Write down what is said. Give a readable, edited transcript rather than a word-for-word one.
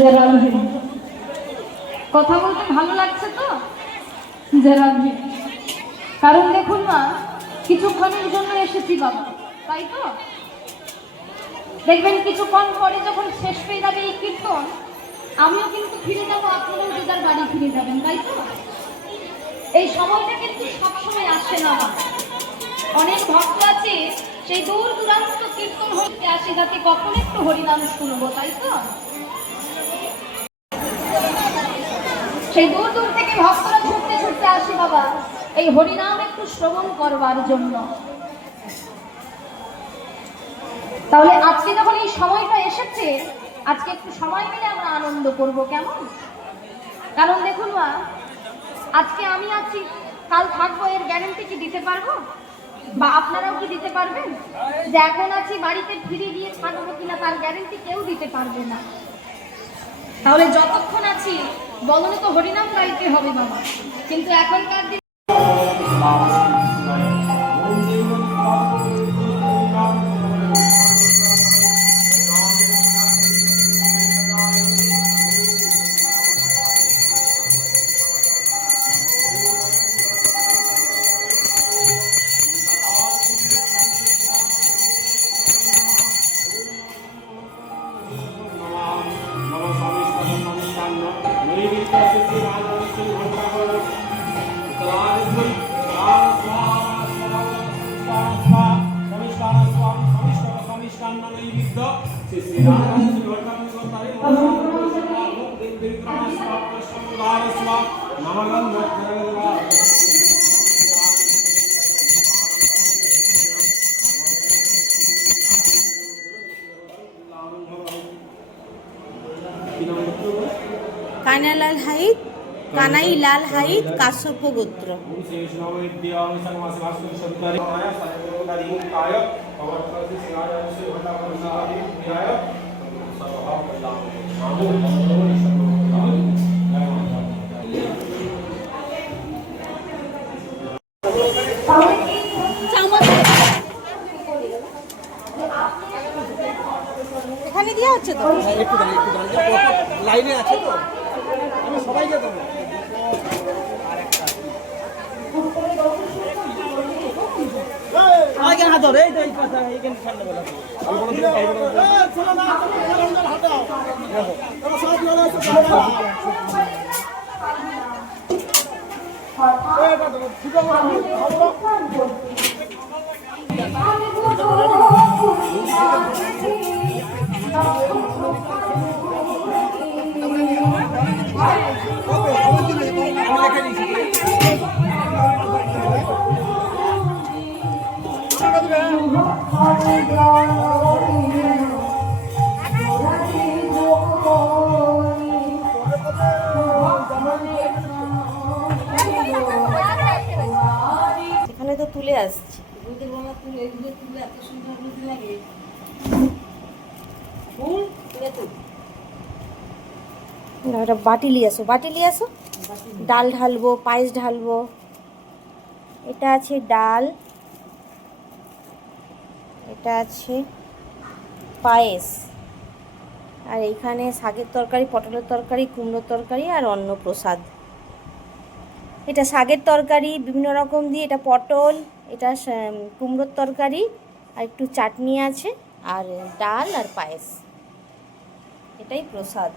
যারা কথা বলতে ভালো লাগছে তো যারা, কারণ দেখুন না কিছুক্ষণের জন্য এসেছি বাবা, তাই তো দেখবেন কিছুক্ষণ পরে যখন শেষ হয়ে যাবে এই কীর্তন, আমিও কিন্তু ফিরে যাবো, আপনারাও যে যার বাড়ি ফিরে যাবেন, তাই তো? এই সময়টা কিন্তু সবসময় আসে না। অনেক ভক্ত আছে সেই দূর দূরান্ত কীর্তন হইতে আসে যাতে কখন একটু হরিনাম শুনবো, তাই তো? সেই দূর দূর থেকে ভক্তরা ছুটতে ছুটতে আসে বাবা এই হরিনাম একটু শ্রবণ করবার জন্য। তাহলে আজকে যখন এই সময়টা এসেছে, আজকে একটু সময় মিলে আমরা আনন্দ করব, কেমন? কারণ দেখুন মা, আজকে আমি আছি, কাল থাকবো, এর গ্যারান্টি কি দিতে পারবো? বা আপনারাও কি দিতে পারবেন? যে এখন আছি বাড়িতে ফিরে গিয়ে থাকবো কিনা তার গ্যারান্টি কেউ দিতে পারবে না। তাহলে যতক্ষণ আছি বলনে তো হরিনাম গাইতে হবে বাবা, কিন্তু এখনকার দিন কানাইলাল হাইত, কানাইলাল হাইত কাশ্যপ গোত্র। এখানে দেওয়া হচ্ছে তো, একটু লাইনে আছে তো, আমি সবাইকে দেবো। হাত ধরে এই কথা এইখানে ঠান্ডা বেলা এখানে তো তুলে আসছি। একটা বাটি নিয়ে আসো, বাটি নিয়ে আসো। ডাল ঢালবো, পায়েস ঢালবো। এটা আছে ডাল, এটা আছে পায়েস, আর এইখানে শাকের তরকারি, পটলের তরকারি, কুমড়োর তরকারি আর অন্ন প্রসাদ। এটা শাকের তরকারি বিভিন্ন রকম দিয়ে, এটা পটল, এটা কুমড়োর তরকারি, আর একটু চাটনি আছে, আর ডাল আর পায়েস, এটাই প্রসাদ।